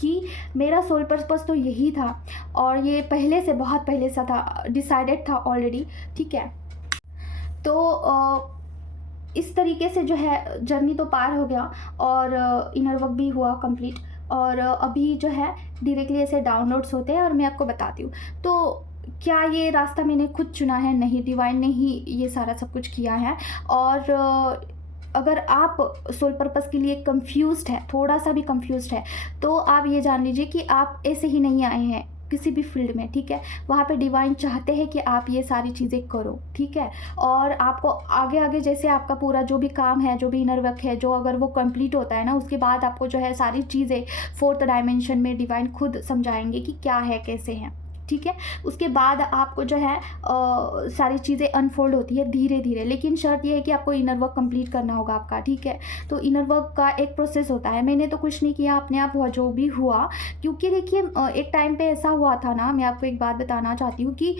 कि मेरा सोल पर्पस तो यही था और ये पहले से, बहुत पहले से था, डिसाइडेड था ऑलरेडी, ठीक है। तो इस तरीके से जो है जर्नी तो पार हो गया और इनर वर्क भी हुआ कंप्लीट। और अभी जो है डायरेक्टली ऐसे डाउनलोड्स होते हैं और मैं आपको बताती हूँ। तो क्या ये रास्ता मैंने खुद चुना है? नहीं, डिवाइन ने ही ये सारा सब कुछ किया है। और अगर आप सोल पर्पस के लिए कंफ्यूज्ड है, थोड़ा सा भी कंफ्यूज्ड है, तो आप ये जान लीजिए कि आप ऐसे ही नहीं आए हैं किसी भी फील्ड में, ठीक है। वहाँ पे डिवाइन चाहते हैं कि आप ये सारी चीज़ें करो, ठीक है। और आपको आगे आगे जैसे आपका पूरा जो भी काम है, जो भी इनर वर्क है, जो अगर वो कंप्लीट होता है ना, उसके बाद आपको जो है सारी चीज़ें 4th डायमेंशन में डिवाइन खुद समझाएंगे कि क्या है, कैसे है, ठीक है। उसके बाद आपको जो है सारी चीज़ें अनफोल्ड होती है धीरे धीरे। लेकिन शर्त ये है कि आपको इनर वर्क कंप्लीट करना होगा आपका, ठीक है। तो इनर वर्क का एक प्रोसेस होता है। मैंने तो कुछ नहीं किया, अपने आप हुआ जो भी हुआ। क्योंकि देखिए एक टाइम पे ऐसा हुआ था ना, मैं आपको एक बात बताना चाहती हूँ कि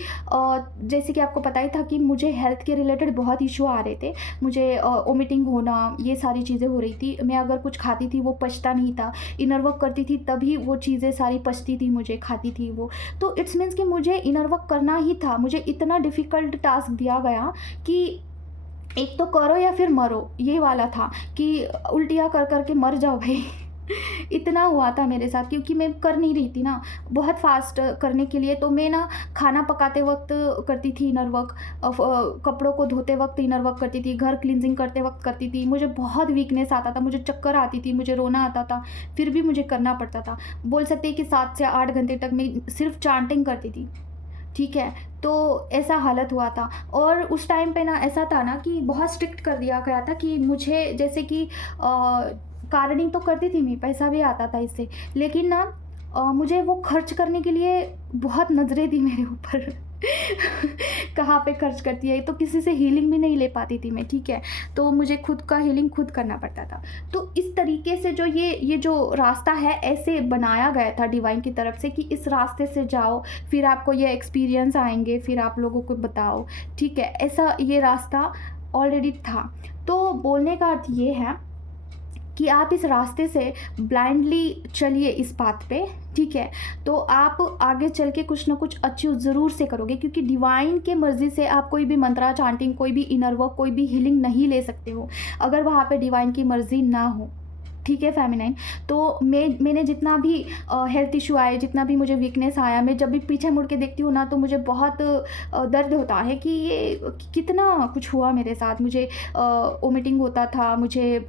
जैसे कि आपको पता ही था कि मुझे हेल्थ के रिलेटेड बहुत इशू आ रहे थे। मुझे वोमिटिंग होना, ये सारी चीज़ें हो रही थी। मैं अगर कुछ खाती थी वो पचता नहीं था। इनर वर्क करती थी तभी वो चीज़ें सारी पचती थी, मुझे खाती थी वो। तो इट्स मीन्स कि मुझे इनर वर्क करना ही था। मुझे इतना डिफ़िकल्ट टास्क दिया गया कि एक तो करो या फिर मरो, ये वाला था कि उल्टियाँ कर कर के मर जाओ भाई। इतना हुआ था मेरे साथ, क्योंकि मैं कर नहीं रही थी ना बहुत फास्ट करने के लिए। तो मैं ना खाना पकाते वक्त करती थी इनर वर्क, कपड़ों को धोते वक्त इनर वर्क करती थी, घर क्लींजिंग करते वक्त करती थी। मुझे बहुत वीकनेस आता था, मुझे चक्कर आती थी, मुझे रोना आता था, फिर भी मुझे करना पड़ता था। बोल सकते हैं कि 7 से 8 घंटे तक मैं सिर्फ चांटिंग करती थी, ठीक है। तो ऐसा हालत हुआ था। और उस टाइम पे ना ऐसा था ना कि बहुत स्ट्रिक्ट कर दिया गया था कि मुझे, जैसे कि गार्डनिंग तो करती थी मैं, पैसा भी आता था इससे, लेकिन ना मुझे वो खर्च करने के लिए बहुत नज़रें थी मेरे ऊपर। कहाँ पे खर्च करती है, तो किसी से हीलिंग भी नहीं ले पाती थी मैं, ठीक है। तो मुझे खुद का हीलिंग खुद करना पड़ता था। तो इस तरीके से जो ये जो रास्ता है ऐसे बनाया गया था डिवाइन की तरफ से कि इस रास्ते से जाओ, फिर आपको ये एक्सपीरियंस आएंगे, फिर आप लोगों को बताओ, ठीक है। ऐसा ये रास्ता ऑलरेडी था। तो बोलने का अर्थ ये है कि आप इस रास्ते से ब्लाइंडली चलिए इस पाथ पे, ठीक है। तो आप आगे चल के कुछ ना कुछ अचीव ज़रूर से करोगे, क्योंकि डिवाइन के मर्ज़ी से आप कोई भी मंत्रा चांटिंग, कोई भी इनर वर्क, कोई भी हीलिंग नहीं ले सकते हो अगर वहाँ पे डिवाइन की मर्ज़ी ना हो, ठीक है फेमिनाइन। तो मैंने जितना भी हेल्थ इशू आए, जितना भी मुझे वीकनेस आया, मैं जब भी पीछे मुड़ के देखती हूँ ना तो मुझे बहुत दर्द होता है कि ये कितना कुछ हुआ मेरे साथ। मुझे वोमिटिंग होता था, मुझे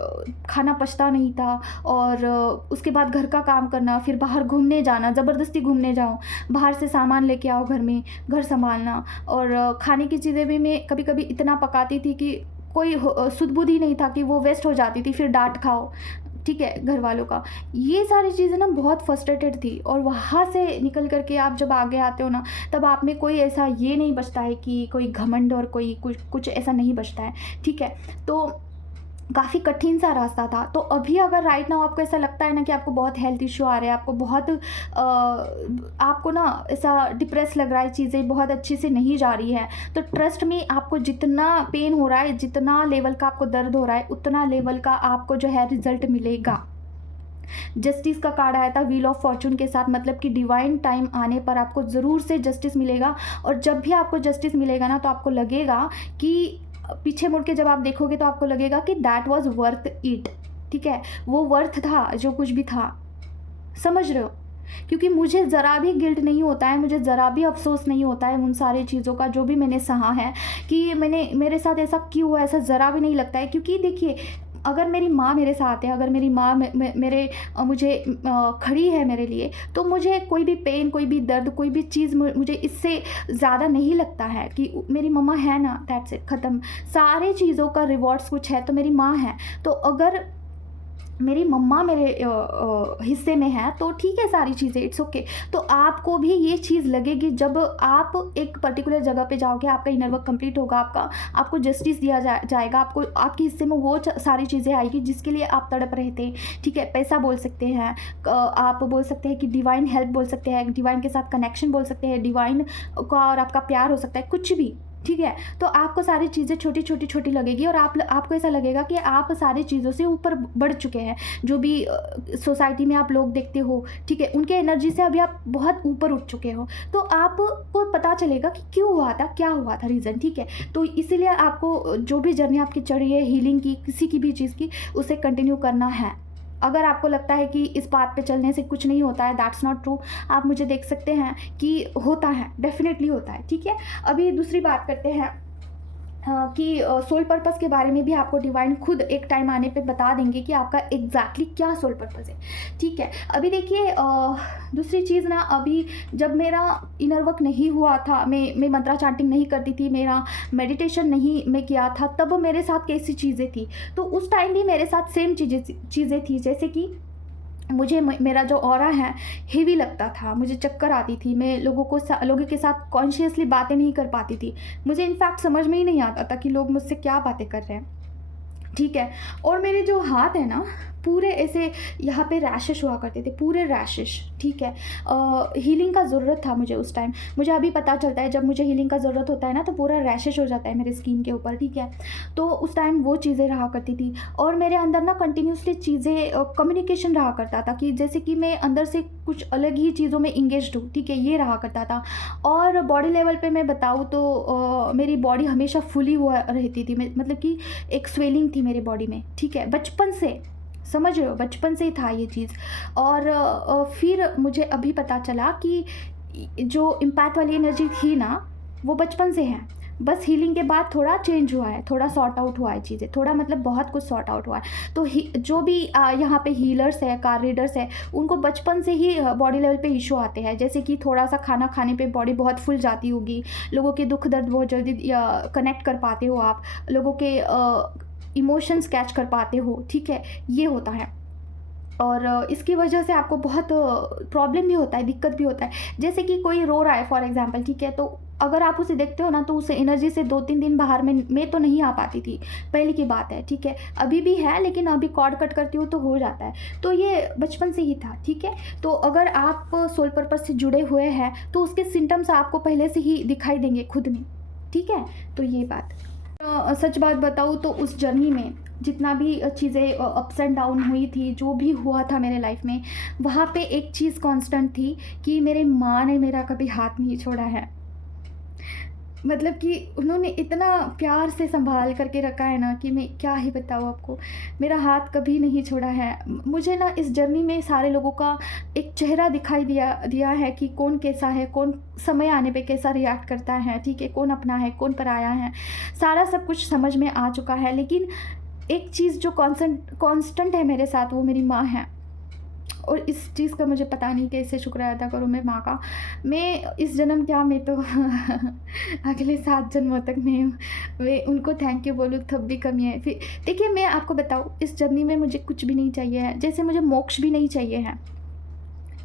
खाना पचता नहीं था, और उसके बाद घर का काम करना, फिर बाहर घूमने जाना, ज़बरदस्ती घूमने जाऊँ, बाहर से सामान लेके आओ घर में, घर संभालना। और खाने की चीज़ें भी मैं कभी कभी इतना पकाती थी कि कोई सुध बुध ही नहीं था कि वो वेस्ट हो जाती थी, फिर डांट खाओ, ठीक है, घर वालों का। ये सारी चीज़ें ना बहुत फ्रस्ट्रेटेड थी। और वहाँ से निकल कर के आप जब आगे आते हो ना, तब आप में कोई ऐसा ये नहीं बचता है कि कोई घमंड और कोई कुछ ऐसा नहीं बचता है, ठीक है। तो काफ़ी कठिन सा रास्ता था। तो अभी अगर राइट नाउ आपको ऐसा लगता है ना कि आपको बहुत हेल्थ इशू आ रहे हैं, आपको बहुत आपको ना ऐसा डिप्रेस लग रहा है, चीज़ें बहुत अच्छी से नहीं जा रही है, तो ट्रस्ट में आपको जितना पेन हो रहा है, जितना लेवल का आपको दर्द हो रहा है, उतना लेवल का आपको जो है रिजल्ट मिलेगा। जस्टिस का कार्ड आया था व्हील ऑफ फॉर्चून के साथ, मतलब कि डिवाइन टाइम आने पर आपको ज़रूर से जस्टिस मिलेगा। और जब भी आपको जस्टिस मिलेगा ना, तो आपको लगेगा कि पीछे मुड़ के जब आप देखोगे तो आपको लगेगा कि दैट वाज वर्थ इट, ठीक है। वो वर्थ था जो कुछ भी था, समझ रहे हो। क्योंकि मुझे ज़रा भी गिल्ट नहीं होता है, मुझे ज़रा भी अफसोस नहीं होता है उन सारी चीज़ों का जो भी मैंने सहा है कि मेरे साथ ऐसा क्यों हुआ, ऐसा ज़रा भी नहीं लगता है। क्योंकि देखिए अगर मेरी माँ मेरे साथ है, अगर मेरी माँ मेरे मुझे खड़ी है मेरे लिए, तो मुझे कोई भी पेन, कोई भी दर्द, कोई भी चीज़ मुझे इससे ज़्यादा नहीं लगता है कि मेरी मम्मा है ना, दैट्स इट, ख़त्म। सारी चीज़ों का रिवॉर्ड्स कुछ है तो मेरी माँ है। तो अगर मेरी मम्मा मेरे हिस्से में है तो ठीक है, सारी चीज़ें इट्स ओके। तो आपको भी ये चीज़ लगेगी जब आप एक पर्टिकुलर जगह पे जाओगे, आपका इनर वर्क कंप्लीट होगा, आपको जस्टिस दिया जाएगा, आपको आपके हिस्से में वो सारी चीज़ें आएगी जिसके लिए आप तड़प रहे थे। ठीक है, पैसा बोल सकते हैं, आप बोल सकते हैं कि डिवाइन हेल्प बोल सकते हैं, डिवाइन के साथ कनेक्शन बोल सकते हैं, डिवाइन का और आपका प्यार हो सकता है, कुछ भी। ठीक है, तो आपको सारी चीज़ें छोटी लगेगी और आपको ऐसा लगेगा कि आप सारी चीज़ों से ऊपर बढ़ चुके हैं। जो भी सोसाइटी में आप लोग देखते हो, ठीक है, उनके एनर्जी से अभी आप बहुत ऊपर उठ चुके हो। तो आपको पता चलेगा कि क्यों हुआ था, क्या हुआ था, रीज़न। ठीक है, तो इसीलिए आपको जो भी जर्नी आपकी चढ़ी है हीलिंग की, किसी की भी चीज़ की, उसे कंटिन्यू करना है। अगर आपको लगता है कि इस बात पे चलने से कुछ नहीं होता है, दैट्स नॉट ट्रू। आप मुझे देख सकते हैं कि होता है, डेफिनेटली होता है। ठीक है, अभी दूसरी बात करते हैं कि सोल पर्पस के बारे में भी आपको डिवाइन खुद एक टाइम आने पे बता देंगे कि आपका एग्जैक्टली क्या सोल पर्पस है। ठीक है, अभी देखिए दूसरी चीज़ ना, अभी जब मेरा इनर वर्क नहीं हुआ था, मैं मंत्रा चांटिंग नहीं करती थी, मेरा मेडिटेशन नहीं मैं किया था, तब मेरे साथ कैसी चीज़ें थी। तो उस टाइम भी मेरे साथ सेम चीज़ें थी, जैसे कि मुझे मेरा जो ऑरा है हेवी लगता था, मुझे चक्कर आती थी, मैं लोगों के साथ कॉन्शियसली बातें नहीं कर पाती थी। मुझे इनफैक्ट समझ में ही नहीं आता था कि लोग मुझसे क्या बातें कर रहे हैं। ठीक है, और मेरे जो हाथ है ना, पूरे ऐसे यहाँ पे रैशेस हुआ करते थे, पूरे रैशेस। ठीक है, हीलिंग का ज़रूरत था मुझे उस टाइम। मुझे अभी पता चलता है जब मुझे हीलिंग का ज़रूरत होता है ना, तो पूरा रैशेस हो जाता है मेरे स्किन के ऊपर। ठीक है, तो उस टाइम वो चीज़ें रहा करती थी और मेरे अंदर ना कंटिन्यूसली चीज़ें, कम्युनिकेशन रहा करता था कि जैसे कि मैं अंदर से कुछ अलग ही चीज़ों में इंगेज्ड हूँ। ठीक है, ये रहा करता था। और बॉडी लेवल पे मैं बताऊँ तो मेरी बॉडी हमेशा फुली हुआ रहती थी, मतलब कि एक स्वेलिंग थी मेरे बॉडी में। ठीक है, बचपन से, समझ रहे हो, बचपन से ही था ये चीज़। और फिर मुझे अभी पता चला कि जो इम्पैक्ट वाली एनर्जी थी ना, वो बचपन से है। बस हीलिंग के बाद थोड़ा चेंज हुआ है, थोड़ा सॉर्ट आउट हुआ है चीज़ें, थोड़ा मतलब बहुत कुछ सॉर्ट आउट हुआ है। तो जो भी यहाँ पे हीलर्स है, कार रीडर्स है, उनको बचपन से ही बॉडी लेवल पे इशू आते हैं। जैसे कि थोड़ा सा खाना खाने पे बॉडी बहुत फुल जाती होगी, लोगों के दुख दर्द बहुत जल्दी कनेक्ट कर पाते हो आप, लोगों के इमोशंस कैच कर पाते हो। ठीक है, ये होता है। और इसकी वजह से आपको बहुत प्रॉब्लम भी होता है, दिक्कत भी होता है। जैसे कि कोई रो रहा है फॉर एग्जांपल, ठीक है, तो अगर आप उसे देखते हो ना, तो उस एनर्जी से 2-3 दिन बाहर में मैं तो नहीं आ पाती थी, पहले की बात है। ठीक है, अभी भी है, लेकिन अभी कॉर्ड कट करती हूँ तो हो जाता है। तो ये बचपन से ही था। ठीक है, तो अगर आप सोल पर्पस से जुड़े हुए हैं तो उसके सिम्टम्स आपको पहले से ही दिखाई देंगे खुद में। ठीक है, तो ये बात। सच बात बताऊँ तो उस जर्नी में जितना भी चीज़ें अप्स एंड डाउन हुई थी, जो भी हुआ था मेरे लाइफ में, वहाँ पे एक चीज़ कांस्टेंट थी कि मेरे माँ ने मेरा कभी हाथ नहीं छोड़ा है। मतलब कि उन्होंने इतना प्यार से संभाल करके रखा है ना कि मैं क्या ही बताऊँ आपको। मेरा हाथ कभी नहीं छोड़ा है। मुझे ना इस जर्नी में सारे लोगों का एक चेहरा दिखाई दिया है कि कौन कैसा है, कौन समय आने पे कैसा रिएक्ट करता है। ठीक है, कौन अपना है, कौन पराया है, सारा सब कुछ समझ में आ चुका है। लेकिन एक चीज़ जो कांस्टेंट है मेरे साथ, वो मेरी माँ है। और इस चीज़ का मुझे पता नहीं कैसे शुक्र अदा करूँ मैं माँ का। मैं इस जन्म क्या, मैं तो अगले 7 जन्मों तक मैं उनको थैंक यू बोलूँ तब भी कमी है। फिर देखिए, मैं आपको बताऊँ, इस जर्नी में मुझे कुछ भी नहीं चाहिए है। जैसे मुझे मोक्ष भी नहीं चाहिए है।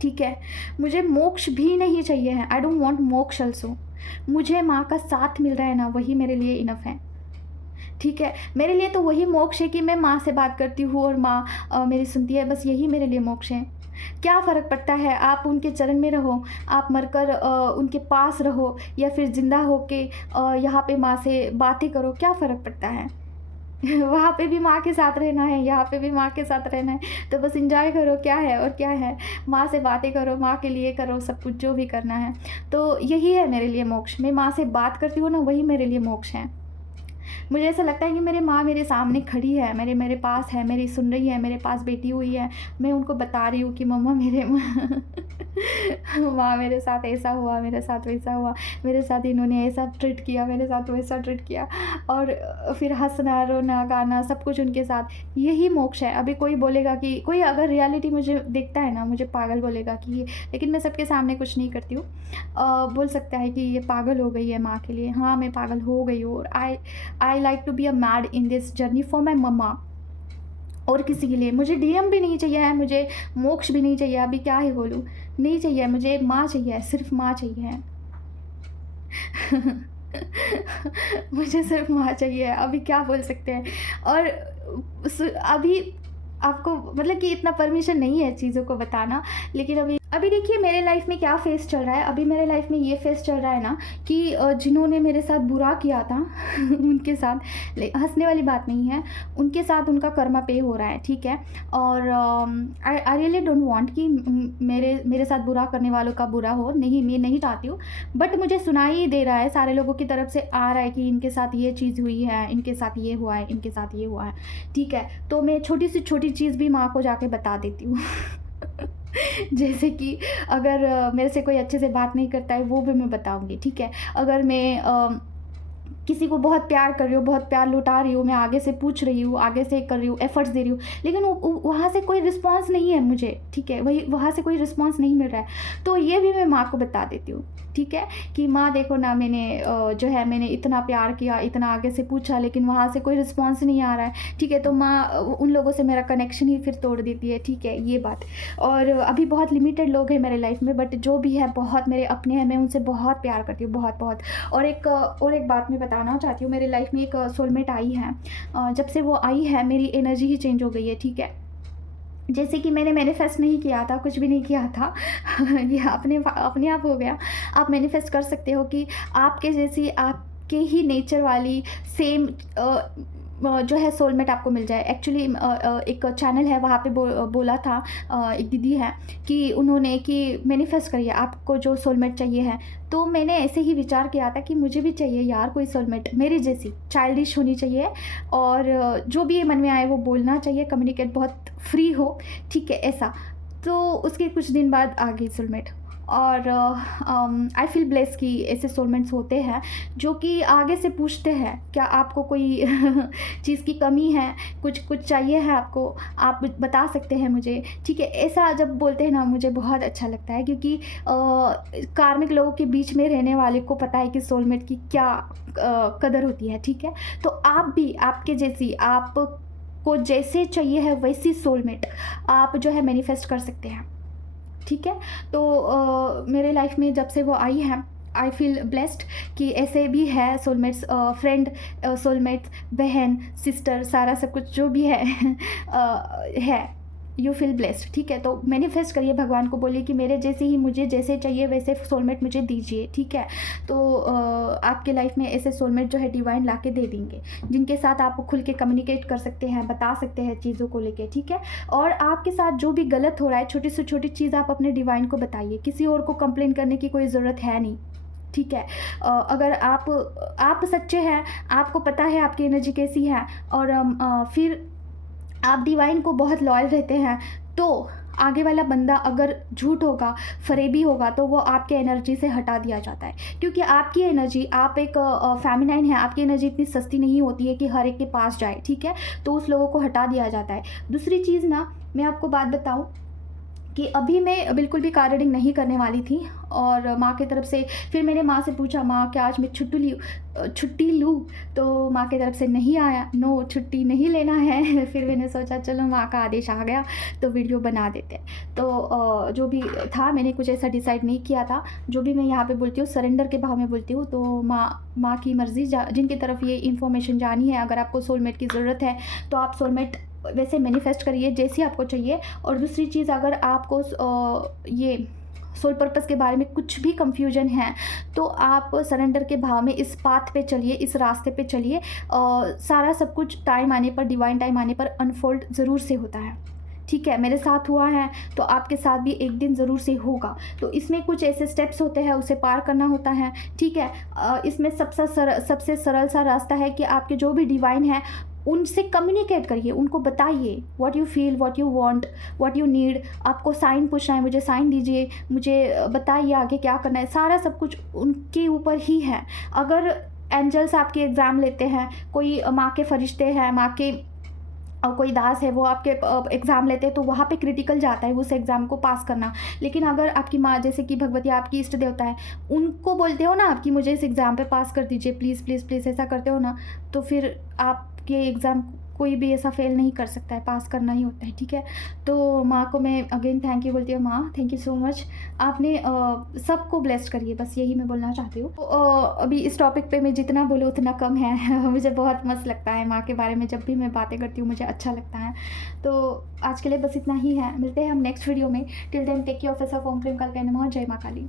ठीक है, मुझे मोक्ष भी नहीं चाहिए है। आई डोंट वांट मोक्ष ऑल्सो। मुझे माँ का साथ मिल रहा है ना, वही मेरे लिए इनफ है। ठीक है, मेरे लिए तो वही मोक्ष है कि मैं माँ से बात करती हूँ और माँ मेरी सुनती है, बस यही मेरे लिए मोक्ष है। क्या फ़र्क पड़ता है आप उनके चरण में रहो, आप मरकर उनके पास रहो, या फिर ज़िंदा होके यहाँ पे माँ से बातें करो, क्या फ़र्क पड़ता है। वहाँ पे भी माँ के साथ रहना है, यहाँ पे भी माँ के साथ रहना है, तो बस एंजॉय करो। क्या है और क्या है, माँ से बातें करो, माँ के लिए करो सब कुछ जो भी करना है। तो यही है मेरे लिए मोक्ष। मैं माँ से बात करती हूँ ना, वही मेरे लिए मोक्ष है। मुझे ऐसा लगता है कि मेरी माँ मेरे सामने खड़ी है, मेरे मेरे पास है, मेरी सुन रही है, मेरे पास बैठी हुई है। मैं उनको बता रही हूँ कि मम्मा मेरे माँ मेरे साथ ऐसा हुआ, मेरे साथ वैसा हुआ, मेरे साथ इन्होंने ऐसा ट्रीट किया, मेरे साथ वैसा ट्रीट किया। और फिर हँसना, रोना, गाना सब कुछ उनके साथ, यही मोक्ष है। अभी कोई बोलेगा कि कोई अगर रियलिटी मुझे देखता है ना, मुझे पागल बोलेगा कि ये, लेकिन मैं सबके सामने कुछ नहीं करती हूँ। बोल सकता है कि ये पागल हो गई है माँ के लिए। हाँ, मैं पागल हो गई हूँ। और I like to be a mad in this journey for my mama. और किसी के लिए मुझे डीएम भी नहीं चाहिए है, मुझे मोक्ष भी नहीं चाहिए। अभी क्या ही बोलूँ, नहीं चाहिए मुझे, माँ चाहिए, सिर्फ माँ चाहिए। मुझे सिर्फ माँ चाहिए, अभी क्या बोल सकते हैं। और अभी आपको मतलब कि इतना परमिशन नहीं है चीज़ों को बताना, लेकिन अभी देखिए मेरे लाइफ में क्या फेस चल रहा है। अभी मेरे लाइफ में ये फेस चल रहा है ना कि जिन्होंने मेरे साथ बुरा किया था उनके साथ, हंसने वाली बात नहीं है, उनके साथ उनका कर्मा पे हो रहा है, ठीक है। और आई रियली डोंट वांट कि मेरे साथ बुरा करने वालों का बुरा हो, नहीं, मैं नहीं चाहती हूँ। बट मुझे सुनाई दे रहा है, सारे लोगों की तरफ से आ रहा है कि इनके साथ ये चीज़ हुई है, इनके साथ ये हुआ है, इनके साथ ये हुआ है, ठीक है। तो मैं छोटी से छोटी चीज़ भी माँ को जाके बता देती हूँ। जैसे कि अगर मेरे से कोई अच्छे से बात नहीं करता है, वो भी मैं बताऊँगी, ठीक है। अगर मैं किसी को बहुत प्यार कर रही हूँ, बहुत प्यार लुटा रही हूँ, मैं आगे से पूछ रही हूँ, आगे से कर रही हूँ, एफ़र्ट्स दे रही हूँ, लेकिन वहाँ से कोई रिस्पॉन्स नहीं है मुझे, ठीक है, वहाँ से कोई रिस्पॉन्स नहीं मिल रहा है, तो ये भी मैं माँ को बता देती हूँ, ठीक है, कि माँ देखो ना, मैंने जो है मैंने इतना प्यार किया, इतना आगे से पूछा, लेकिन वहाँ से कोई रिस्पॉन्स नहीं आ रहा है, ठीक है। तो माँ उन लोगों से मेरा कनेक्शन ही फिर तोड़ देती है, ठीक है, ये बात। और अभी बहुत लिमिटेड लोग हैं मेरे लाइफ में, बट जो भी है बहुत मेरे अपने हैं, मैं उनसे बहुत प्यार करती हूँ, बहुत बहुत। और एक बात मैं बताना चाहती हूँ, मेरे लाइफ में एक सोलमेट आई है। जब से वो आई है मेरी एनर्जी ही चेंज हो गई है, ठीक है। जैसे कि मैंने मैनिफेस्ट नहीं किया था, कुछ भी नहीं किया था। ये अपने आप हो गया। आप मैनिफेस्ट कर सकते हो कि आपके जैसी, आपके ही नेचर वाली सेम जो है सोलमेट आपको मिल जाए। एक्चुअली एक चैनल है, वहाँ पे बोला था, एक दीदी है कि उन्होंने कि मैनिफेस्ट करिए आपको जो सोलमेट चाहिए है। तो मैंने ऐसे ही विचार किया था कि मुझे भी चाहिए यार कोई सोलमेट मेरी जैसी, चाइल्डिश होनी चाहिए, और जो भी मन में आए वो बोलना चाहिए, कम्युनिकेट बहुत फ्री हो, ठीक है, ऐसा। तो उसके कुछ दिन बाद आ गई सोलमेट। और आई फील ब्लेस कि ऐसे सोलमेट्स होते हैं जो कि आगे से पूछते हैं क्या आपको कोई चीज़ की कमी है, कुछ चाहिए है आपको, आप बता सकते हैं मुझे, ठीक है। ऐसा जब बोलते हैं ना, मुझे बहुत अच्छा लगता है, क्योंकि कार्मिक लोगों के बीच में रहने वाले को पता है कि सोलमेट की क्या कदर होती है, ठीक है। तो आप भी आपके जैसी, आप को जैसे चाहिए है वैसी सोलमेट आप जो है मैनिफेस्ट कर सकते हैं, ठीक है। तो मेरे लाइफ में जब से वो आई है, आई फील ब्लेस्ड कि ऐसे भी है सोलमेट्स, फ्रेंड, सोलमेट्स, बहन, सिस्टर, सारा सब कुछ जो भी है है। यू फील ब्लेस्ड, ठीक है। तो मैनिफेस्ट करिए, भगवान को बोलिए कि मेरे जैसे ही, मुझे जैसे चाहिए वैसे सोलमेट मुझे दीजिए, ठीक है। तो आपके लाइफ में ऐसे सोलमेट जो है डिवाइन ला के दे देंगे, जिनके साथ आप खुल के कम्युनिकेट कर सकते हैं, बता सकते हैं चीज़ों को लेके, ठीक है। और आपके साथ जो भी गलत हो रहा है, छोटी से छोटी चीज़ आप अपने डिवाइन को बताइए, किसी और को कंप्लेन करने की कोई ज़रूरत है नहीं, ठीक है। अगर आप सच्चे हैं, आपको पता है आपकी एनर्जी कैसी है, और फिर आप डिवाइन को बहुत लॉयल रहते हैं, तो आगे वाला बंदा अगर झूठ होगा, फरेबी होगा, तो वो आपके एनर्जी से हटा दिया जाता है, क्योंकि आपकी एनर्जी, आप एक फेमिनाइन है, आपकी एनर्जी इतनी सस्ती नहीं होती है कि हर एक के पास जाए, ठीक है। तो उस लोगों को हटा दिया जाता है। दूसरी चीज़ ना, मैं आपको बात बताऊँ कि अभी मैं बिल्कुल भी कार रीडिंग नहीं करने वाली थी, और माँ की तरफ से फिर मैंने माँ से पूछा, माँ क्या आज मैं छुट्टी लूँ? तो माँ की तरफ से नहीं आया, नो छुट्टी नहीं लेना है। फिर मैंने सोचा चलो माँ का आदेश आ गया तो वीडियो बना देते। तो जो भी था, मैंने कुछ ऐसा डिसाइड नहीं किया था, जो भी मैं यहाँ पे बोलती हूँ सरेंडर के भाव में बोलती हूँ। तो माँ की मर्ज़ी, जिनकी तरफ ये इन्फॉर्मेशन जानी है, अगर आपको सोलमेट की ज़रूरत है तो आप सोलमेट वैसे मैनिफेस्ट करिए जैसी आपको चाहिए। और दूसरी चीज़, अगर आपको ये सोल पर्पस के बारे में कुछ भी कंफ्यूजन है, तो आप सरेंडर के भाव में इस पाथ पे चलिए, इस रास्ते पे चलिए। सारा सब कुछ टाइम आने पर, डिवाइन टाइम आने पर अनफोल्ड ज़रूर से होता है, ठीक है, मेरे साथ हुआ है तो आपके साथ भी एक दिन ज़रूर से होगा। तो इसमें कुछ ऐसे स्टेप्स होते हैं, उसे पार करना होता है, ठीक है। इसमें सबसे सरल सा रास्ता है कि आपके जो भी डिवाइन है उनसे कम्युनिकेट करिए, उनको बताइए what you feel, what you want, what you need. आपको साइन पूछना है, मुझे साइन दीजिए, मुझे बताइए आगे क्या करना है, सारा सब कुछ उनके ऊपर ही है। अगर एंजल्स आपके एग्ज़ाम लेते हैं, कोई माँ के फरिश्ते हैं, माँ के कोई दास है, वो आपके एग्ज़ाम लेते हैं, तो वहाँ पे क्रिटिकल जाता है उस एग्ज़ाम को पास करना। लेकिन अगर आपकी माँ, जैसे कि भगवती आपकी इष्ट देवता है, उनको बोलते हो ना आप कि मुझे इस एग्ज़ाम पे पास कर दीजिए प्लीज़ प्लीज़ प्लीज़, ऐसा करते हो ना, तो फिर आपके एग्ज़ाम कोई भी ऐसा फेल नहीं कर सकता है, पास करना ही होता है, ठीक है। तो माँ को मैं अगेन थैंक यू बोलती हूँ। माँ, थैंक यू सो मच, आपने सबको ब्लेस्ड करिए, बस यही मैं बोलना चाहती हूँ। तो अभी इस टॉपिक पे मैं जितना बोलूँ उतना कम है। मुझे बहुत मस्त लगता है माँ के बारे में, जब भी मैं बातें करती हूँ मुझे अच्छा लगता है। तो आज के लिए बस इतना ही है, मिलते हैं हम नेक्स्ट वीडियो में। Till then take care of yourself. ओम क्लीम कालकाय नमः। जय माँ काली।